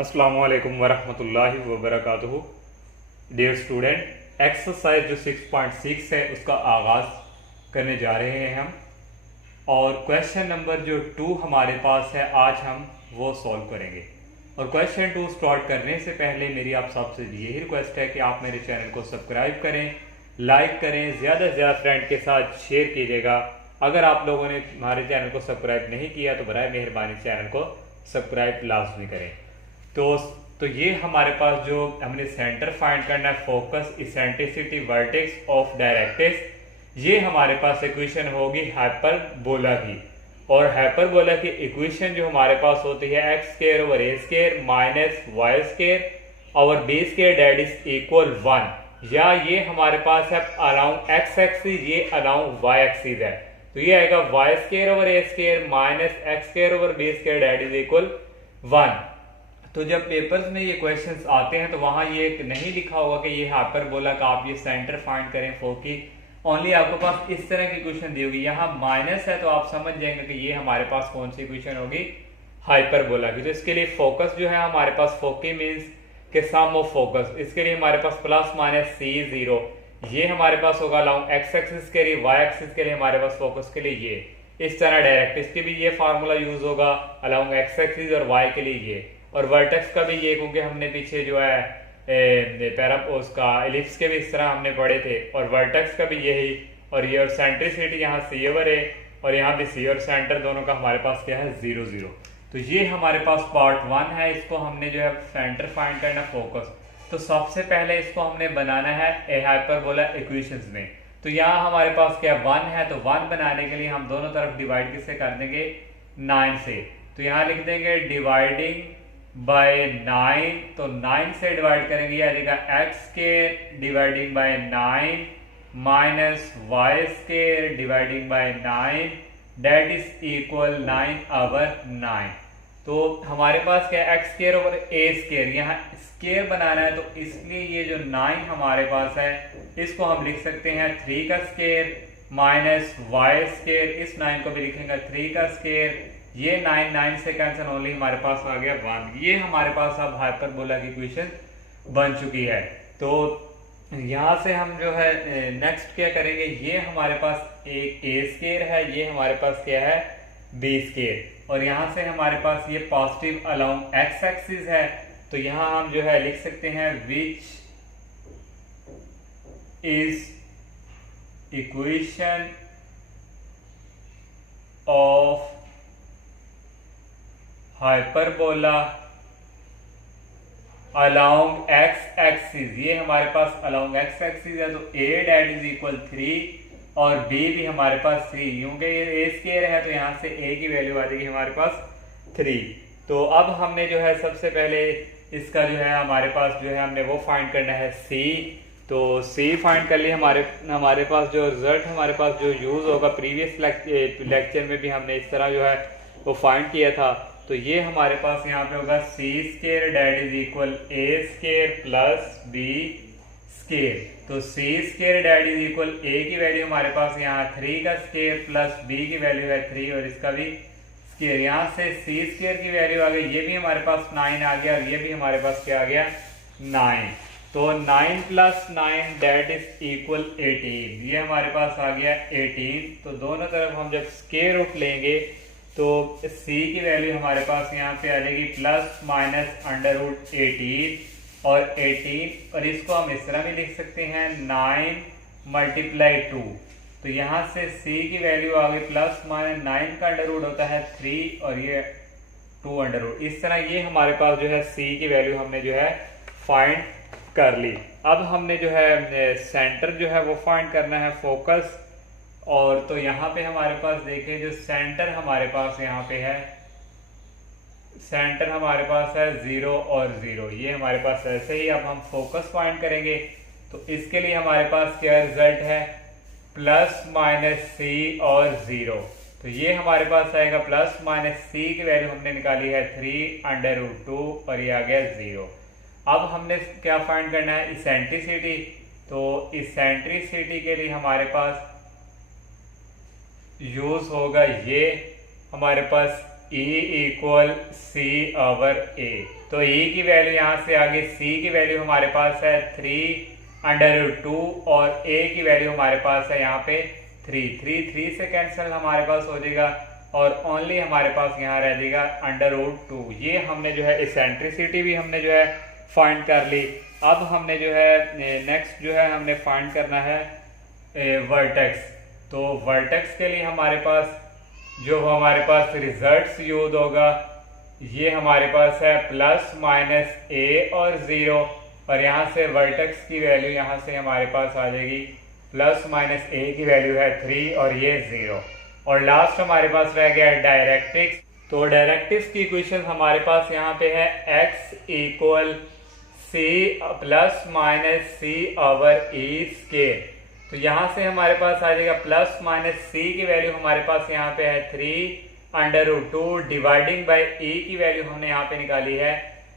अस्सलामुअलैकुम वरहमतुल्लाहि वबरकातुहू। Dear student, exercise जो 6.6 है उसका आगाज़ करने जा रहे हैं हम, और क्वेश्चन नंबर जो 2 हमारे पास है आज हम वो सॉल्व करेंगे। और क्वेश्चन 2 स्टार्ट करने से पहले मेरी आप सबसे यही रिक्वेस्ट है कि आप मेरे चैनल को सब्सक्राइब करें, लाइक करें, ज़्यादा से ज़्यादा फ्रेंड के साथ शेयर कीजिएगा। अगर आप लोगों ने हमारे चैनल को सब्सक्राइब नहीं किया तो बराए मेहरबानी चैनल को सब्सक्राइब लाजमी करें। तो ये हमारे पास जो हमने सेंटर फाइंड करना है, focus, eccentricity, vertex of directrix, ये हमारे पास इक्वेशन होगी हाइपरबोला की। और हाइपरबोला की इक्वेशन जो हमारे पास होती है x square over a square minus y square over b square that is equal 1, या ये हमारे पास है अराउंड एक्स एक्सिस, ये अराउंड वाई एक्सिस है, तो ये आएगा y square over a square minus x square over b square that is equal 1। तो जब पेपर्स में ये क्वेश्चंस आते हैं तो वहां ये नहीं लिखा होगा कि ये हाइपरबोला का आप ये सेंटर फाइंड करें फोकी, ओनली आपके पास इस तरह की क्वेश्चन दी होगी। यहाँ माइनस है तो आप समझ जाएंगे कि ये हमारे पास कौन सी क्वेश्चन होगी, हाइपरबोला की। तो इसके लिए फोकस जो है हमारे पास फोकी मीन्स के सम ऑफ फोकस, इसके लिए हमारे पास प्लस माइनस सी 0, ये हमारे पास होगा अलाउंग एक्स एक्सिस के लिए, वाई एक्सिस के लिए हमारे पास फोकस के लिए ये इस तरह डायरेक्ट, इसके भी ये फार्मूला यूज होगा अलाउंग एक्स एक्सिस और वाई के लिए ये, और वर्टेक्स का भी ये, क्योंकि हमने पीछे जो है पैरापोज का एलिप्स के भी इस तरह हमने पढ़े थे, और वर्टेक्स का भी यही, और ये और सेंट्रिसिटी यहाँ सी ओवर है और यहाँ भी सी, और सेंटर दोनों का हमारे पास क्या है 0 0। तो ये हमारे पास पार्ट 1 है, इसको हमने जो है सेंटर फाइंड करना फोकस। तो सबसे पहले इसको हमने बनाना है ए हाइपरबोला इक्वेशंस में। तो यहाँ हमारे पास क्या 1 है, तो 1 बनाने के लिए हम दोनों तरफ डिवाइड किससे कर देंगे, 9 से। तो यहाँ लिख देंगे डिवाइडिंग बाय 9, तो 9 से डिवाइड करेंगे, ये आ जाएगा x square dividing by 9 minus y square dividing by 9 that is equal 9 over 9। तो हमारे पास क्या है x square over a square, यहाँ स्क्वायर बनाना है, तो इसलिए ये जो 9 हमारे पास है इसको हम लिख सकते हैं 3 का स्क्वायर माइनस वाई स्क्वायर, इस 9 को भी लिखेंगे 3 का स्क्वायर, ये 9 9 से कैंसिल, ओनली हमारे पास आ गया 1। ये हमारे पास अब हाइपरबोला की इक्वेशन बन चुकी है। तो यहाँ से हम जो है नेक्स्ट क्या करेंगे, ये हमारे पास एक ए स्क्वायर है, ये हमारे पास क्या है बी स्क्वायर, और यहाँ से हमारे पास ये पॉजिटिव अलोंग एक्स एक्सिस है, तो यहाँ हम जो है लिख सकते हैं which is equation of hyperbola along x axis, ये हमारे पास अलोंग एक्स एक्सिस है, तो a डेट इज इक्वल 3 और b भी हमारे पास 3, क्योंकि ये a स्क्वायर है तो यहाँ से a की वैल्यू आ जाएगी हमारे पास 3। तो अब हमने जो है सबसे पहले इसका जो है हमारे पास जो है हमने वो फाइंड करना है c। तो c फाइंड कर लिए, हमारे पास जो रिजल्ट हमारे पास जो यूज होगा, प्रीवियस लेक्चर में भी हमने इस तरह जो है वो फाइंड किया था। तो ये हमारे पास यहाँ पे होगा C square that is equal A square plus B square. तो C square that is equal A की वैल्यू हमारे पास यहाँ 3 का स्क्वायर प्लस बी की वैल्यू है 3 और इसका भी स्क्वायर, यहाँ से सी स्क्वायर की वैल्यू आ गई, ये भी हमारे पास 9 आ गया और ये भी हमारे पास क्या आ गया 9। तो 9 प्लस 9 डेट इज इक्वल 18, ये हमारे पास आ गया 18। तो दोनों तरफ हम जब स्क्वायर रूट लेंगे तो c की वैल्यू हमारे पास यहाँ पे आ जाएगी प्लस माइनस अंडर रूट 18 और 18, और इसको हम इस तरह भी लिख सकते हैं 9 मल्टीप्लाई 2। तो यहाँ से c की वैल्यू आ गई प्लस माइनस 9 का अंडर रूट होता है 3 और ये 2 अंडर रूट, इस तरह ये हमारे पास जो है c की वैल्यू हमने जो है फाइंड कर ली। अब हमने जो है सेंटर जो है वो फाइंड करना है फोकस, और तो यहाँ पे हमारे पास देखें जो सेंटर हमारे पास यहाँ पे है, सेंटर हमारे पास है 0 और 0, ये हमारे पास ऐसे ही। अब हम फोकस फाइंड करेंगे तो इसके लिए हमारे पास क्या रिजल्ट है प्लस माइनस सी और 0, तो ये हमारे पास आएगा प्लस माइनस सी की वैल्यू हमने निकाली है 3 अंडर रूट 2 और ये आ गया 0। अब हमने क्या फाइंड करना है इसेंट्रिसिटी, तो इसेंट्रिसिटी के लिए हमारे पास यूज होगा ये हमारे पास e इक्वल सी ओवर ए। तो e की वैल्यू यहाँ से आगे c की वैल्यू हमारे पास है 3√2 और a की वैल्यू हमारे पास है यहाँ पे 3 से कैंसिल हमारे पास हो जाएगा और ओनली हमारे पास यहाँ रह जाएगा √2। ये हमने जो है इसेंट्रिसिटी भी हमने जो है फाइंड कर ली। अब हमने जो है नेक्स्ट जो है हमने फाइंड करना है वर्टेक्स। तो वर्टेक्स के लिए हमारे पास जो हमारे पास रिजल्ट्स यूज होगा ये हमारे पास है प्लस माइनस a और 0 और यहाँ से वर्टेक्स की वैल्यू यहाँ से हमारे पास आ जाएगी प्लस माइनस a की वैल्यू है 3 और ये 0 और लास्ट हमारे पास रह गया डायरेक्ट्रिक्स। तो डायरेक्ट्रिक्स की इक्वेशन हमारे पास यहाँ पे है x equal c plus minus C over e square. तो यहाँ से हमारे पास आ जाएगा प्लस माइनस c की वैल्यू हमारे पास यहाँ पे है 3√2 डिवाइडिंग बाय e की वैल्यू हमने यहाँ पे निकाली है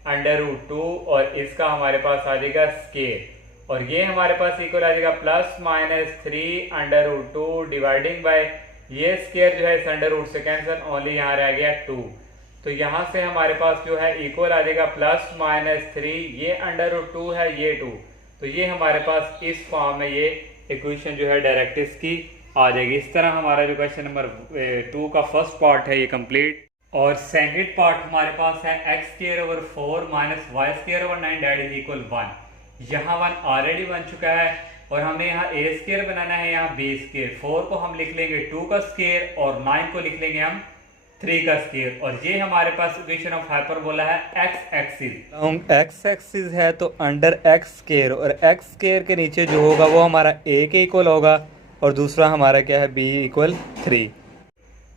√2 और इसका हमारे पास आ जाएगा स्केयर और ये हमारे पास इक्वल आ जाएगा प्लस माइनस 3√2 डिवाइडिंग बाय ये स्केयर जो है इस √ से कैंसिल ओनली यहाँ रह गया 2। तो यहाँ से हमारे पास जो है इक्वल आ जाएगा प्लस माइनस 3 ये √2 है ये 2। तो ये हमारे पास इस फॉर्म में ये इक्वेशन जो है डायरेक्ट्रिक्स की आ जाएगी। इस तरह हमारा जो क्वेश्चन नंबर 2 का फर्स्ट पार्ट है ये कंप्लीट। और सेकंड पार्ट हमारे पास है x² 4 minus y² 9 that is equal 1। यहाँ 1 ऑलरेडी बन चुका है और हमें यहाँ a² बनाना है, यहाँ b²। 4 को हम लिख लेंगे 2 का स्क्वायर और 9 को लिख लेंगे हम 3 का स्क्वायर और ये हमारे पास इक्वेशन ऑफ हाइपरबोला है x एक्सिस। x एक्सिस है तो अंडर x स्क्वायर और x स्क्वायर के नीचे जो होगा वो हमारा a के इक्वल होगा और दूसरा हमारा क्या है b इक्वल 3।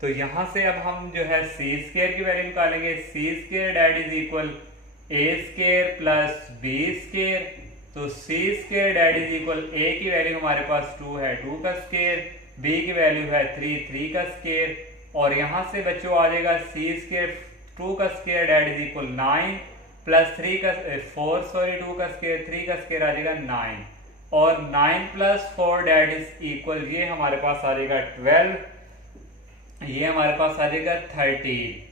तो यहाँ से अब हम जो है c² की वैल्यू निकालेंगे। c² that is equal a² plus b²। तो c² that is equal a की वैल्यू हमारे पास 2 है 2 का स्क्वायर, b की वैल्यू है 3 का स्क्वायर और यहाँ से बच्चों आ जाएगा c² 2 का square that is equal 9 plus 3 का 4 सॉरी 2 का स्क्वायर 3 का स्क्वायर आ जाएगा 9 और 9 प्लस 4 दैट इज इक्वल ये हमारे पास आ जाएगा 12, ये हमारे पास आ जाएगा 13।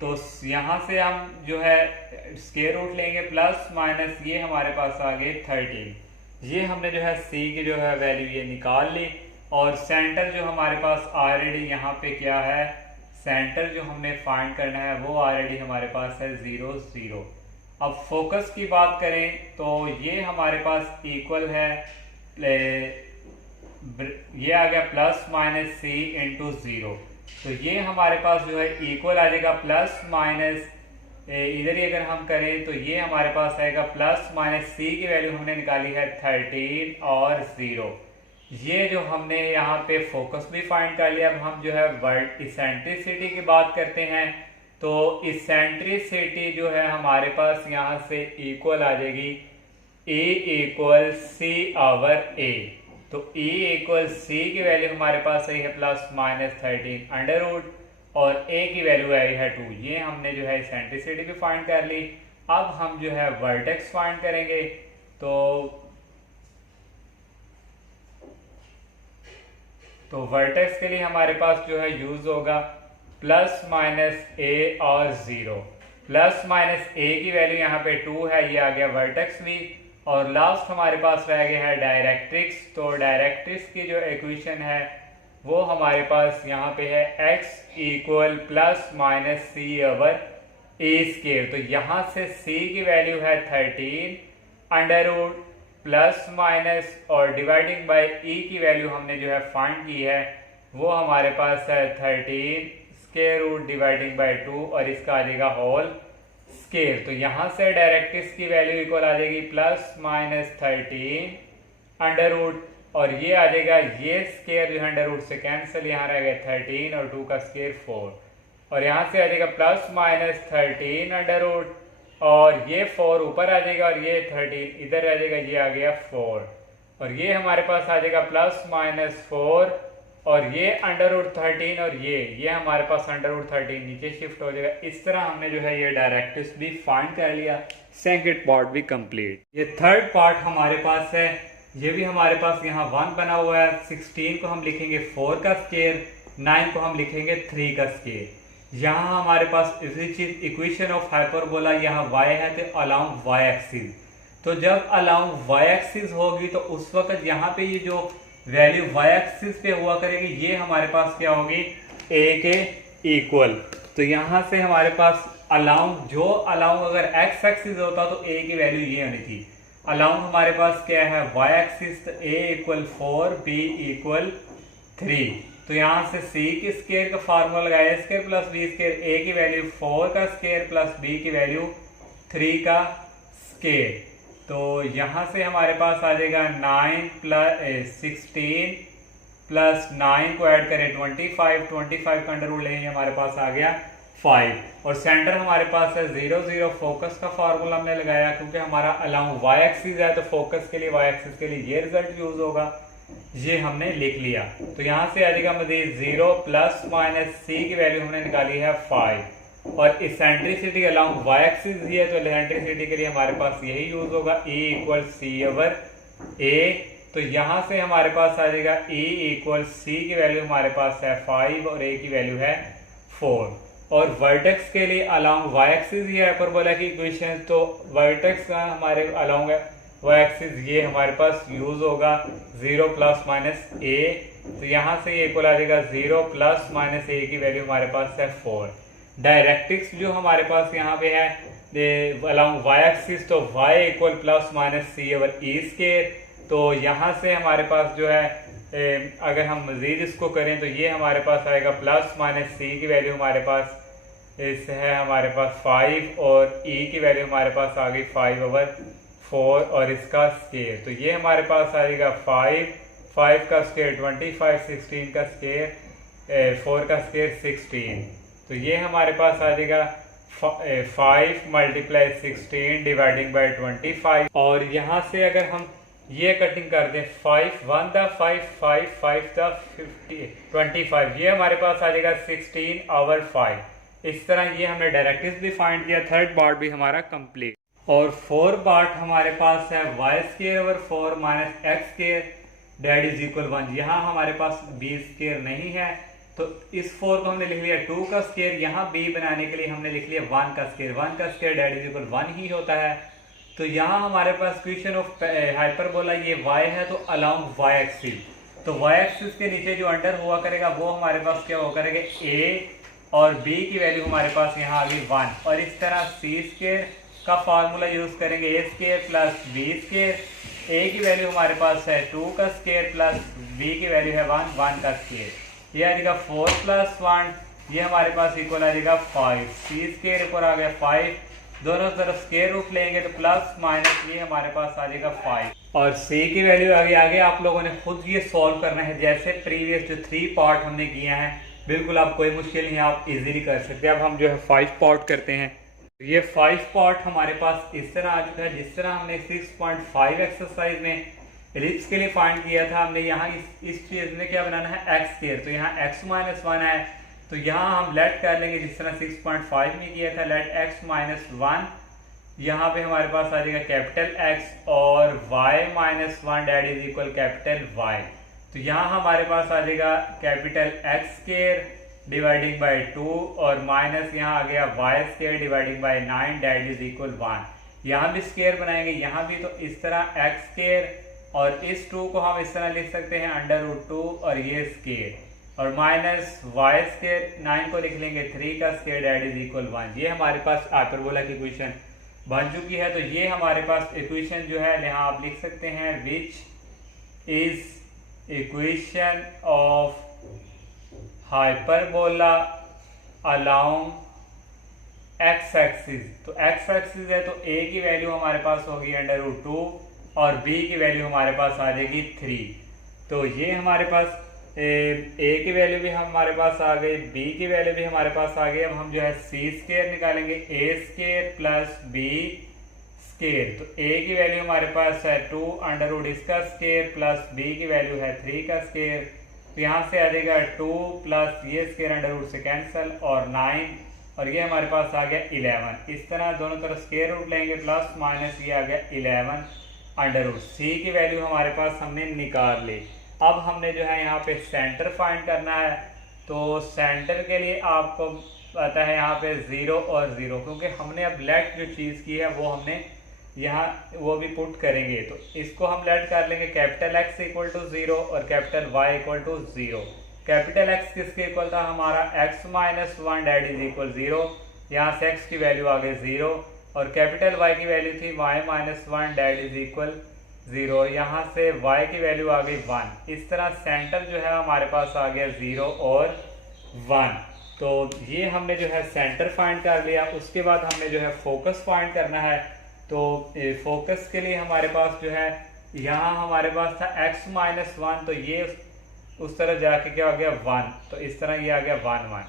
तो यहाँ से हम जो है स्क्वायर रूट लेंगे प्लस माइनस ये हमारे पास आ गए 13। ये हमने जो है c की जो है वैल्यू ये निकाल ली और सेंटर जो हमारे पास ऑलरेडी यहाँ पे क्या है सेंटर जो हमने फाइंड करना है वो ऑलरेडी हमारे पास है 0 0। अब फोकस की बात करें तो ये हमारे पास इक्वल है ये आ गया प्लस माइनस c इंटू 0। तो ये हमारे पास जो है इक्वल आ जाएगा प्लस माइनस इधर ही अगर हम करें तो ये हमारे पास आएगा प्लस माइनस c की वैल्यू हमने निकाली है 13 और 0। ये जो हमने यहाँ पे फोकस भी फाइंड कर लिया। अब हम जो है वर्ड इसेंट्रिसिटी की बात करते हैं तो इसेंट्रिसिटी जो है हमारे पास यहाँ से इक्वल आ जाएगी e equal c over a। तो e इक्वल c की वैल्यू हमारे पास आई है प्लस माइनस 13 अंडर रूट और a की वैल्यू आई है 2। ये हमने जो है इसेंट्रिसिटी भी फाइंड कर ली। अब हम जो है वर्टेक्स फाइंड करेंगे। तो वर्टेक्स के लिए हमारे पास जो है यूज होगा प्लस माइनस a और 0। प्लस माइनस a की वैल्यू यहाँ पे 2 है, ये आ गया वर्टेक्स भी और लास्ट हमारे पास रह गया है डायरेक्ट्रिक्स। तो डायरेक्ट्रिक्स की जो इक्वेशन है वो हमारे पास यहाँ पे है x equal plus minus c over a square. तो यहाँ से c की वैल्यू है 13 अंडर रूट प्लस माइनस और डिवाइडिंग बाय e की वैल्यू हमने जो है फाइंड की है वो हमारे पास है 13 स्क्वायर रूट डिवाइडिंग बाय 2 और इसका आ जाएगा होल स्क्वायर। तो यहाँ से डायरेक्ट्रिक्स की वैल्यू इक्वल आ जाएगी प्लस माइनस 13 अंडर रूट और ये आ जाएगा ये स्क्वायर जो है अंडर रूट से कैंसिल, यहाँ रह गया 13 और 2 का स्क्वायर 4 और यहाँ से आ जाएगा प्लस माइनस 13 अंडर रूट और ये 4 ऊपर आ जाएगा और ये 13 इधर आ जाएगा, ये आ गया 4 और ये हमारे पास आ जाएगा प्लस माइनस 4 और ये अंडर रूट 13 और ये हमारे पास अंडर रूट 13 नीचे शिफ्ट हो जाएगा। इस तरह हमने जो है ये डायरेक्ट्रिक्स भी फाइंड कर लिया। सेकंड पार्ट भी कंप्लीट। ये थर्ड पार्ट हमारे पास है, ये भी हमारे पास यहाँ 1 बना हुआ है। 16 को हम लिखेंगे 4 का स्क्वायर, 9 को हम लिखेंगे 3 का स्क्वायर। यहाँ हमारे पास इसी चीज इक्वेशन ऑफ हाइपरबोला यहाँ y है तो अलोंग y एक्सिस, तो जब अलोंग y एक्सिस होगी तो उस वक्त यहाँ पे ये जो वैल्यू y एक्सिस पे हुआ करेगी ये हमारे पास क्या होगी a के इक्वल। तो यहाँ से हमारे पास अलोंग अगर x एक्सिस होता तो a की वैल्यू ये होनी थी। अलोंग हमारे पास क्या है y एक्सिस, तो a इक्वल 4 b इक्वल 3। तो यहाँ से c के स्केयर का फार्मूला लगाया square plus b square, a की वैल्यू 4 का स्केयर प्लस b की वैल्यू 3 का स्केयर। तो यहाँ से हमारे पास आ जाएगा 9 प्लस 16 प्लस 9 को ऐड करें 25 का अंडर रूट लेंगे हमारे पास आ गया 5। और सेंटर हमारे पास है 0 0। फोकस का फार्मूला हमने लगाया क्योंकि हमारा अलोंग y एक्सिस है तो फोकस के लिए y एक्सिस के लिए ये रिजल्ट यूज होगा, ये हमने लिख लिया। तो यहाँ से आ जाएगा मजीद 0 प्लस माइनस c की वैल्यू हमने निकाली है 5 और इसेंट्रिसिटी अलोंग y एक्सिस ही है तो इसेंट्रिसिटी के लिए हमारे पास यही यूज होगा E equal c over a। तो यहाँ से हमारे पास आ जाएगा E इक्वल c की वैल्यू हमारे पास है 5 और a की वैल्यू है 4। और वर्टेक्स के लिए अलोंग y एक्सिस ही हाइपरबोला की इक्वेशन, तो वर्टेक्स का हमारे अलोंग y एक्सिस ये हमारे पास यूज होगा 0 प्लस माइनस a। तो यहाँ से ये इक्वल आ जाएगा 0 प्लस माइनस a की वैल्यू हमारे पास है 4। डायरेक्ट्रिक्स जो हमारे पास यहाँ पे है अलोंग y एक्सिस, तो y equal plus minus c over e square. तो यहाँ से हमारे पास जो है अगर हम मजीद इसको करें तो ये हमारे पास आएगा प्लस माइनस c की वैल्यू हमारे पास इस है हमारे पास 5 और e की वैल्यू हमारे पास आ गई 5 ओवर 4 और इसका स्केयर। तो ये हमारे पास आ जाएगा 5 का स्केयर 25, 16 का स्केयर 4 का स्केयर 16। तो ये हमारे पास आ जाएगा 5 मल्टीप्लाई 16 डिवाइडिंग बाई 25। और यहाँ से अगर हम ये कटिंग कर दें 5 1 द 5 5 द 25, ये हमारे पास आ जाएगा 16 ओवर 5। इस तरह ये हमने डायरेक्टिव्स भी फाइंड किया, थर्ड पार्ट भी हमारा कंप्लीट। और फोर्थ पार्ट हमारे पास है y square over 4 minus x square that is equal 1। यहाँ हमारे पास b स्केयर नहीं है तो इस 4 को हमने लिख लिया 2 का स्केयर, यहाँ b बनाने के लिए हमने लिख लिया 1 का स्केयर। 1 का स्केयर डेट इज इक्वल 1 ही होता है। तो यहाँ हमारे पास इक्वेशन ऑफ हाइपरबोला ये y है तो अलोंग y एक्सिस, तो y एक्सिस के नीचे जो अंडर हुआ करेगा वो हमारे पास क्या हुआ करेगा a और b की वैल्यू हमारे पास यहाँ आ गई 1। और इस तरह c स्केयर का फार्मूला यूज करेंगे a square plus b square. a की वैल्यू हमारे पास है 2 का स्केयर प्लस b की वैल्यू है 1 का स्केयर। ये आ जाएगा 4 प्लस 1, ये हमारे पास इक्वल आ जाएगा 5। c स्केयर इक्वल आ गया 5, दोनों तरफ स्केयर रूट लेंगे तो प्लस माइनस ये हमारे पास आ जाएगा 5। और c की वैल्यू आगे आप लोगों ने खुद ये सॉल्व करना है जैसे प्रीवियस जो 3 पार्ट हमने किया है, बिल्कुल आप कोई मुश्किल नहीं, आप इजीली कर सकते हैं। अब हम जो है 5 पार्ट करते हैं। ये 5 पार्ट हमारे पास इस तरह आ चुका है जिस तरह हमने 6.5 एक्सरसाइज में एलिप्स के लिए फाइंड किया था। हमने यहाँ इस चीज में क्या बनाना है एक्स स्क्वायर, तो यहाँ x माइनस 1 है तो यहाँ हम लेट कर लेंगे जिस तरह 6.5 में किया था, लेट x माइनस 1। यहाँ पे हमारे पास आ जाएगा कैपिटल X और y minus 1 that is equal capital Y। तो यहाँ हमारे पास आ जाएगा capital x square dividing by 2 और माइनस यहाँ आ गया y square dividing by 9 that is equal 1। यहाँ भी स्केयर बनाएंगे, यहाँ भी तो इस तरह एक्स स्केयर और इस 2 को हम इस तरह लिख सकते हैं अंडर रूट 2 और ये स्केयर और माइनस वाई स्केयर 9 को लिख लेंगे 3 का स्केयर डेट इज इक्वल 1। ये हमारे पास हाइपरबोला की इक्वेशन बन चुकी है। तो ये हमारे पास इक्वेशन जो है यहाँ आप लिख सकते हैं which is equation of hyperbola along x axis. तो एक्स एक्सिस है तो a की वैल्यू हमारे पास होगी अंडर रूट 2 और b की वैल्यू हमारे पास आ जाएगी 3। तो ये हमारे पास a की वैल्यू भी हमारे पास आ गई, b की वैल्यू भी हमारे पास आ गई। अब हम जो है c स्केयर निकालेंगे, a square plus b square. तो a की वैल्यू हमारे पास है 2 अंडर रूट इसका स्केयर प्लस b की वैल्यू है 3 का स्केयर। तो यहाँ से आ जाएगा 2 प्लस ये स्केयर अंडर रूट से कैंसिल और 9 और ये हमारे पास आ गया 11। इस तरह दोनों तरफ स्केयर रूट लेंगे प्लस माइनस ये आ गया 11 अंडर रूट। c की वैल्यू हमारे पास हमने निकाल ली। अब हमने जो है यहाँ पे सेंटर फाइंड करना है। तो सेंटर के लिए आपको आता है यहाँ पे 0 और 0, क्योंकि हमने अब लेट जो चीज़ की है वो हमने यहाँ वो भी पुट करेंगे। तो इसको हम लेट कर लेंगे कैपिटल X इक्वल टू 0 और capital Y equal to 0। Capital X किसके इक्वल था, हमारा x minus 1 that is equal 0, यहाँ से x की वैल्यू आ गई 0, और कैपिटल Y की वैल्यू थी y minus 1 that is equal 0, यहाँ से y की वैल्यू आ गई 1। इस तरह सेंटर जो है हमारे पास आ गया 0 और 1। तो ये हमने जो है सेंटर फाइंड कर लिया। उसके बाद हमने जो है फोकस फाइंड करना है। तो फोकस के लिए हमारे पास जो है यहाँ हमारे पास था x माइनस 1, तो ये उस तरह जाके क्या आ गया 1, तो इस तरह ये आ गया 1 1।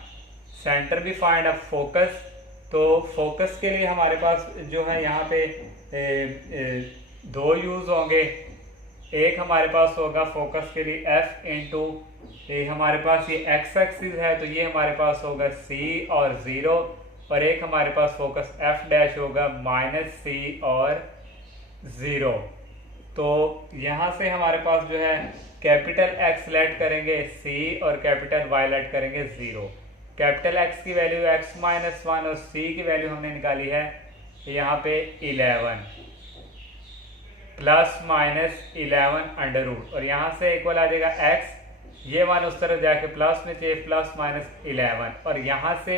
सेंटर भी फाइंड अब फोकस, तो फोकस के लिए हमारे पास जो है यहाँ पे दो यूज होंगे। एक हमारे पास होगा फोकस के लिए f इंटू हमारे पास ये x एक्सिस है, तो ये हमारे पास होगा c और 0, और एक हमारे पास फोकस f डैश होगा माइनस c और 0। तो यहाँ से हमारे पास जो है कैपिटल X लेट करेंगे c और कैपिटल Y लेट करेंगे 0। कैपिटल X की वैल्यू x माइनस 1 और c की वैल्यू हमने निकाली है यहाँ पे 11 प्लस माइनस 11 अंडर रूट, और यहाँ से इक्वल आ जाएगा x, ये 1 उस तरफ जाके प्लस में चाहिए प्लस माइनस 11, और यहाँ से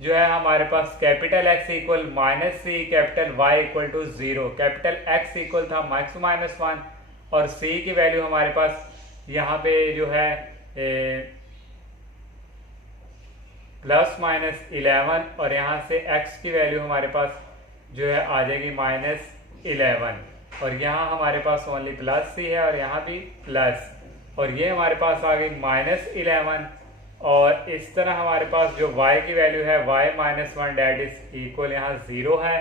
जो है हमारे पास capital X equal minus c, capital Y equal to 0। Capital X equal था x माइनस 1 और c की वैल्यू हमारे पास यहाँ पे जो है प्लस माइनस 11, और यहाँ से x की वैल्यू हमारे पास जो है आ जाएगी माइनस 11, और यहाँ हमारे पास ओनली प्लस c है और यहाँ भी प्लस, और ये हमारे पास आ गई माइनस 11। और इस तरह हमारे पास जो y की वैल्यू है y minus 1 that is equal यहाँ 0 है,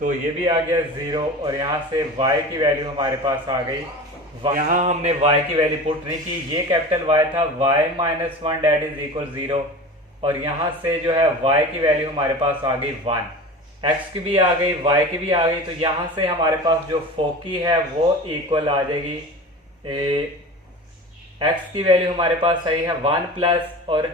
तो ये भी आ गया 0, और यहाँ से y की वैल्यू हमारे पास आ गई। यहाँ हमने y की वैल्यू पुट नहीं की, ये कैपिटल Y था, y minus 1 that is equal 0, और यहाँ से जो है y की वैल्यू हमारे पास आ गई 1, x की भी आ गई, y की भी आ गई। तो यहाँ से हमारे पास जो फोकी है वो इक्वल आ जाएगी x की वैल्यू हमारे पास सही है 1 प्लस, और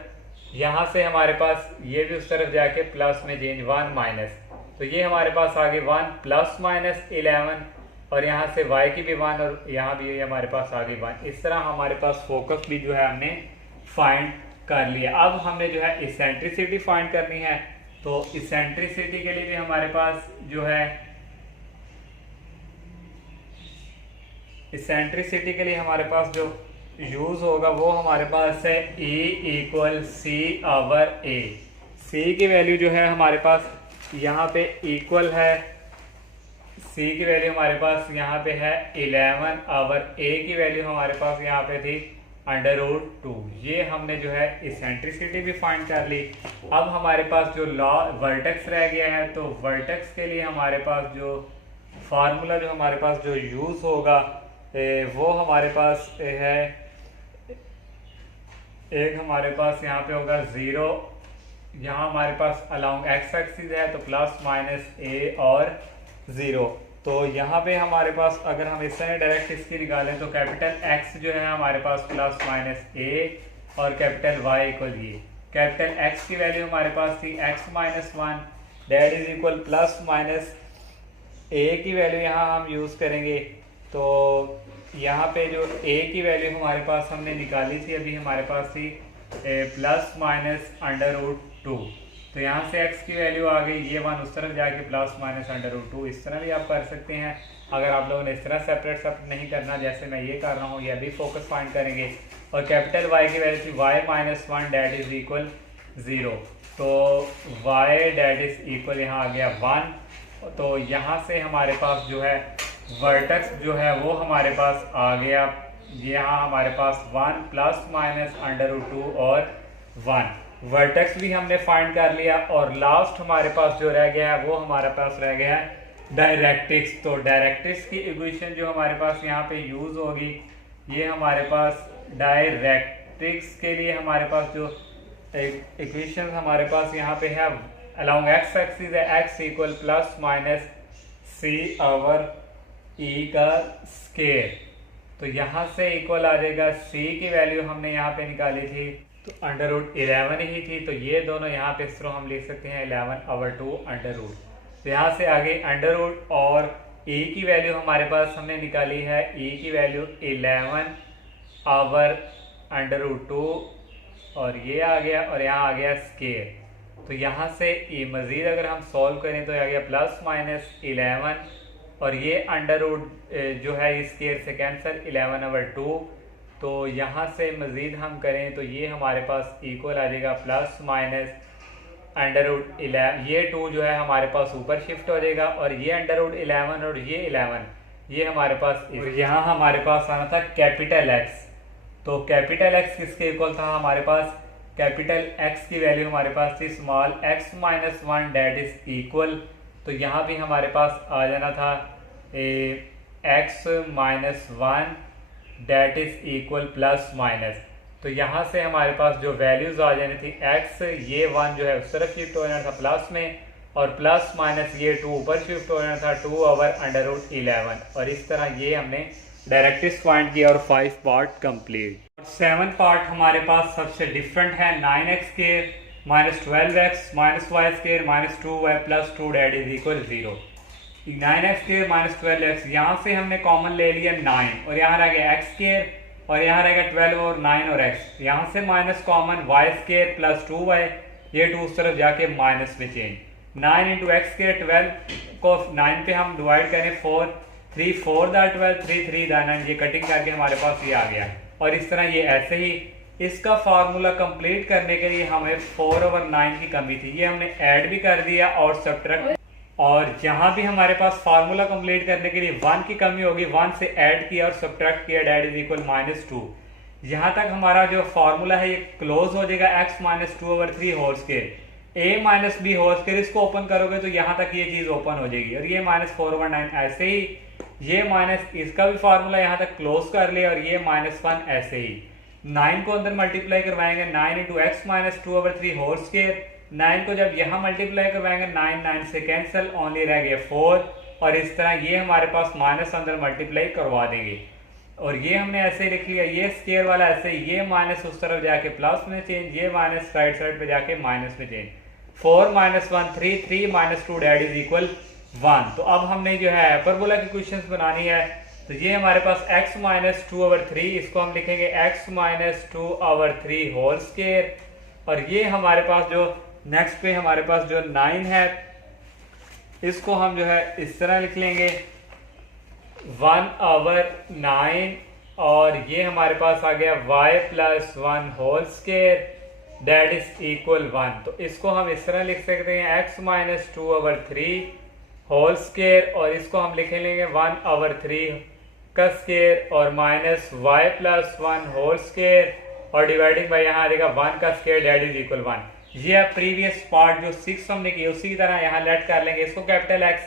यहाँ से हमारे पास ये भी उस तरफ जाके प्लस में चेंज 1 माइनस, तो ये हमारे पास आ गई 1 प्लस माइनस 11, और यहाँ से y की भी 1 और यहाँ भी ये हमारे पास आ गई 1। इस तरह हमारे पास फोकस भी जो है हमने फाइंड कर लिया। अब हमें जो है इसेंट्रिसिटी फाइंड करनी है। तो इसेंट्रिसिटी के लिए भी हमारे पास जो है इसेंट्रिसिटी के लिए हमारे पास जो यूज होगा वो हमारे पास है E इक्वल सी आवर ए। सी की वैल्यू जो है हमारे पास यहाँ पे इक्वल है, सी की वैल्यू हमारे पास यहाँ पे है 11 आवर ए की वैल्यू हमारे पास यहाँ पे थी अंडर रूट 2। ये हमने जो है इसेंट्रिसिटी भी फाइंड कर ली। अब हमारे पास जो वर्टेक्स रह गया है, तो वर्टेक्स के लिए हमारे पास जो फार्मूला जो हमारे पास जो यूज होगा वो हमारे पास है, एक हमारे पास यहाँ पे होगा 0, यहाँ हमारे पास अलोंग एक्स एक्सिस है तो प्लस माइनस ए और 0। तो यहाँ पे हमारे पास अगर हम इस तरह डायरेक्ट इसकी निकालें तो कैपिटल एक्स जो है हमारे पास प्लस माइनस ए और कैपिटल वाई इक्वल ये। कैपिटल एक्स की वैल्यू हमारे पास थी X minus 1 that is equal plus minus A की वैल्यू यहाँ हम यूज़ करेंगे। तो यहाँ पे जो a की वैल्यू हमारे पास हमने निकाली थी अभी हमारे पास थी प्लस माइनस अंडर रूट 2। तो यहाँ से x की वैल्यू आ गई, ये 1 उस तरफ जाके प्लस माइनस अंडर रूट 2। इस तरह भी आप कर सकते हैं। अगर आप लोगों ने इस तरह सेपरेट नहीं करना जैसे मैं ये कर रहा हूँ, ये अभी फोकस फाइंड करेंगे। और कैपिटल y की वैल्यू थी y minus 1 that is equal 0। तो y डेट इज इक्वल यहाँ आ गया 1। तो यहाँ से हमारे पास जो है वर्टेक्स जो है वो हमारे पास आ गया, यहाँ हमारे पास 1 प्लस माइनस अंडर रूट 2 और 1। वर्टेक्स भी हमने फाइंड कर लिया। और लास्ट हमारे पास जो रह गया है वो हमारे पास रह गया है डायरेक्ट्रिक्स। तो डायरेक्ट्रिक्स की इक्वेशन जो हमारे पास यहाँ पे यूज होगी, ये हमारे पास डायरेक्ट्रिक्स के लिए हमारे पास जो इक्वेशन हमारे पास यहाँ पे है अलोंग एक्स एक्सिस है x equal plus minus c over e का स्केयर। तो यहाँ से इक्वल आ जाएगा c की वैल्यू हमने यहाँ पे निकाली थी, तो अंडर रूट 11 ही थी, तो ये दोनों यहाँ पे इस तरह हम लिख सकते हैं 11/2 अंडर रूट। तो यहाँ से आगे अंडर रूट और ए की वैल्यू हमारे पास हमने निकाली है, ए की वैल्यू 11/√2 और ये आ गया और यहाँ आ गया स्केयर। तो यहाँ से ये मज़ीद अगर हम सॉल्व करें तो आ गया ±11 और ये अंडर रूट जो है स्केयर से कैंसिल 11/2। तो यहाँ से मज़ीद हम करें तो ये हमारे पास इक्वल आ जाएगा ±√11। ये 2 जो है हमारे पास ऊपर शिफ्ट हो जाएगा और ये √11 और ये 11 ये हमारे पास, यहाँ हमारे पास आना था कैपिटल एक्स। तो कैपिटल एक्स किसके इक्वल था हमारे पास, कैपिटल एक्स की वैल्यू हमारे पास थी small x - 1 that is equal. तो यहाँ भी हमारे पास आ जाना था x - 1 that is equal plus minus. तो यहाँ से हमारे पास जो वैल्यूज आ जानी थी x, ये 1 जो है उस तरफ शिफ्ट हो जाना था प्लस में और प्लस माइनस ये 2 ऊपर शिफ्ट हो जाना था 2/√11। और इस तरह ये हमने डायरेक्ट्रिक्स फाइंड किया और 5 पार्ट कंप्लीट। 7 पार्ट हमारे पास सबसे डिफरेंट है 9x² - 12x - y² - 2y + 2 date is equal 0। 9x² - 12x, यहाँ से हमने कॉमन ले लिया 9 और यहाँ रह गया x² और यहाँ रह गया 12 और 9 और x। यहाँ से माइनस कॉमन y² + 2y, ये 2 उस तरफ जाके माइनस में चेंज। 9 × x², 12 को 9 पे हम डिवाइड करें 4, 3 4 दा 12, 3 3 दा 9, ये कटिंग करके हमारे पास ये आ गया। और इस तरह ये ऐसे ही इसका फार्मूला कंप्लीट करने के लिए हमें 4/9 की कमी थी, ये हमने ऐड भी कर दिया और सब्ट्रैक्ट। और यहाँ भी हमारे पास फार्मूला कंप्लीट करने के लिए 1 की कमी होगी, 1 से ऐड किया और सब्ट्रैक्ट किया, डेट इज इक्वल -2। यहाँ तक हमारा जो फार्मूला है ये क्लोज हो जाएगा x - 2/3 whole square, a - b whole square. इसको ओपन करोगे तो यहाँ तक ये चीज ओपन हो जाएगी और ये -4/9 ऐसे ही, ये माइनस इसका भी फार्मूला यहाँ तक क्लोज कर लिया और ये -1 ऐसे ही। 9 को अंदर मल्टीप्लाई करवाएंगे 9 × x - 2/3 होल स्क्वायर। 9 को जब यहाँ मल्टीप्लाई करवाएंगे 9 9 से कैंसिल, ओनली रह गया 4 और इस तरह ये हमारे पास माइनस अंदर मल्टीप्लाई करवा देंगे और ये हमने ऐसे ही लिख लिया। ये स्क्वायर वाला ऐसे ही, ये माइनस उस तरफ जाके प्लस में चेंज, ये माइनस राइट साइड पे जाके माइनस में चेंज। 4 - 1 3 3 - 2 date is equal 1। तो अब हमने जो है हाइपरबोला की क्वेश्चंस बनानी है। तो ये हमारे पास x - 2/3, इसको हम लिखेंगे x - 2/3 होल स्क्वायर। और ये हमारे पास जो नेक्स्ट पे हमारे पास जो 9 है, इसको हम जो है इस तरह लिख लेंगे 1/9 और ये हमारे पास आ गया y + 1 whole square that is equal 1। तो इसको हम इस तरह लिख सकते हैं x - 2/3 होल स्क्वायर और इसको हम लिख लेंगे 1/3 का स्क्वायर और माइनस y + 1 होल स्क्वायर और डिवाइडिंग बाय यहाँ आ जाएगा 1 का स्क्वायर डेट इज इक्वल 1। ये अब प्रीवियस पार्ट जो 6 हमने किया उसी की तरह यहाँ लेट कर लेंगे, इसको कैपिटल x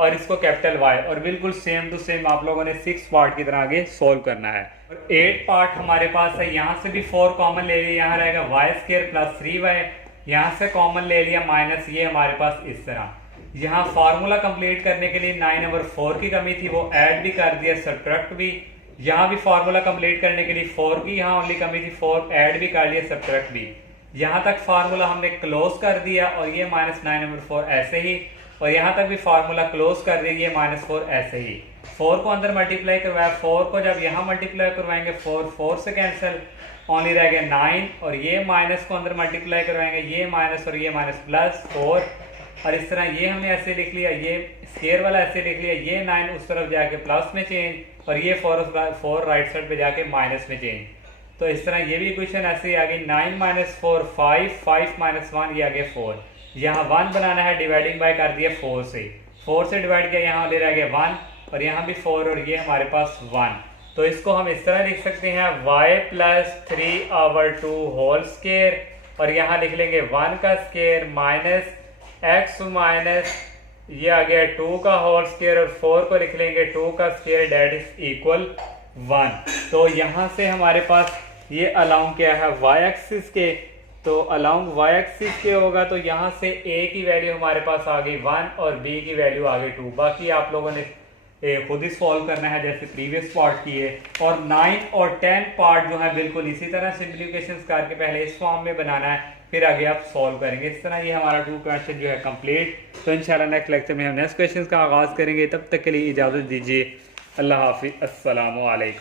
और इसको कैपिटल y और बिल्कुल सेम टू सेम आप लोगों ने 6 पार्ट की तरह आगे सोल्व करना है। और 8 पार्ट हमारे पास है, यहाँ से भी 4 कॉमन ले लिया, यहाँ रहेगा y² + 3y, यहाँ से कॉमन ले लिया माइनस, ये हमारे पास इस तरह। यहाँ फार्मूला कंप्लीट करने के लिए 9/4 की कमी थी, वो ऐड भी कर दिया, सब्ट्रैक्ट भी। यहाँ भी फार्मूला कंप्लीट करने के लिए 4 की यहाँ ओनली कमी थी, 4 ऐड भी कर लिया, सब्ट्रैक्ट भी। यहाँ तक फार्मूला हमने क्लोज कर दिया और ये -9/4 ऐसे ही, और यहाँ तक भी फार्मूला क्लोज कर दिया, ये -4 ऐसे ही। 4 को अंदर मल्टीप्लाई करवाया, 4 को जब यहाँ मल्टीप्लाई करवाएंगे 4 से कैंसिल, ओनली रह गया 9 और ये माइनस को अंदर मल्टीप्लाई करवाएंगे, ये माइनस और ये माइनस प्लस 4 और इस तरह ये हमने ऐसे लिख लिया, ये स्क्वायर वाला ऐसे लिख लिया, ये 9 उस तरफ जाके प्लस में चेंज और ये 4 राइट साइड पे जाके माइनस में चेंज। तो इस तरह ये भी इक्वेशन ऐसे ही आ गई 9 - 4 5 5 - 1 ये आ गया 4। यहाँ 1 बनाना है, डिवाइडिंग बाय कर दिया 4 से डिवाइड किया, यहाँ ले रह गया 1 और यहाँ भी 4 और ये हमारे पास 1। तो इसको हम इस तरह लिख सकते हैं y + 3/2 होल स्क्वायर और यहाँ लिख लेंगे 1 का स्क्वायर माइनस x माइनस ये आ गया 2 का होल स्क्वायर और 4 को लिख लेंगे 2 का स्क्वायर डेट इज इक्वल 1। तो यहाँ से हमारे पास ये अलाउंग क्या है y एक्सिस के, तो अलाउंग y एक्सिस के होगा तो यहाँ से a की वैल्यू हमारे पास आ गई 1 और b की वैल्यू आ गई 2। बाकी आप लोगों ने खुद ही सॉल्व करना है जैसे प्रीवियस पार्ट की है, और 9 और 10 पार्ट जो है बिल्कुल इसी तरह सिंप्लीफिकेशन करके पहले इस फॉर्म में बनाना है, फिर आगे आप सॉल्व करेंगे। इस तरह ये हमारा 2 क्वेश्चन जो है कंप्लीट। तो इंशाल्लाह नेक्स्ट लेक्चर में हम नेक्स्ट क्वेश्चन का आगाज़ करेंगे। तब तक के लिए इजाज़त दीजिए। अल्लाह हाफिज़। अस्सलामु अलैकुम।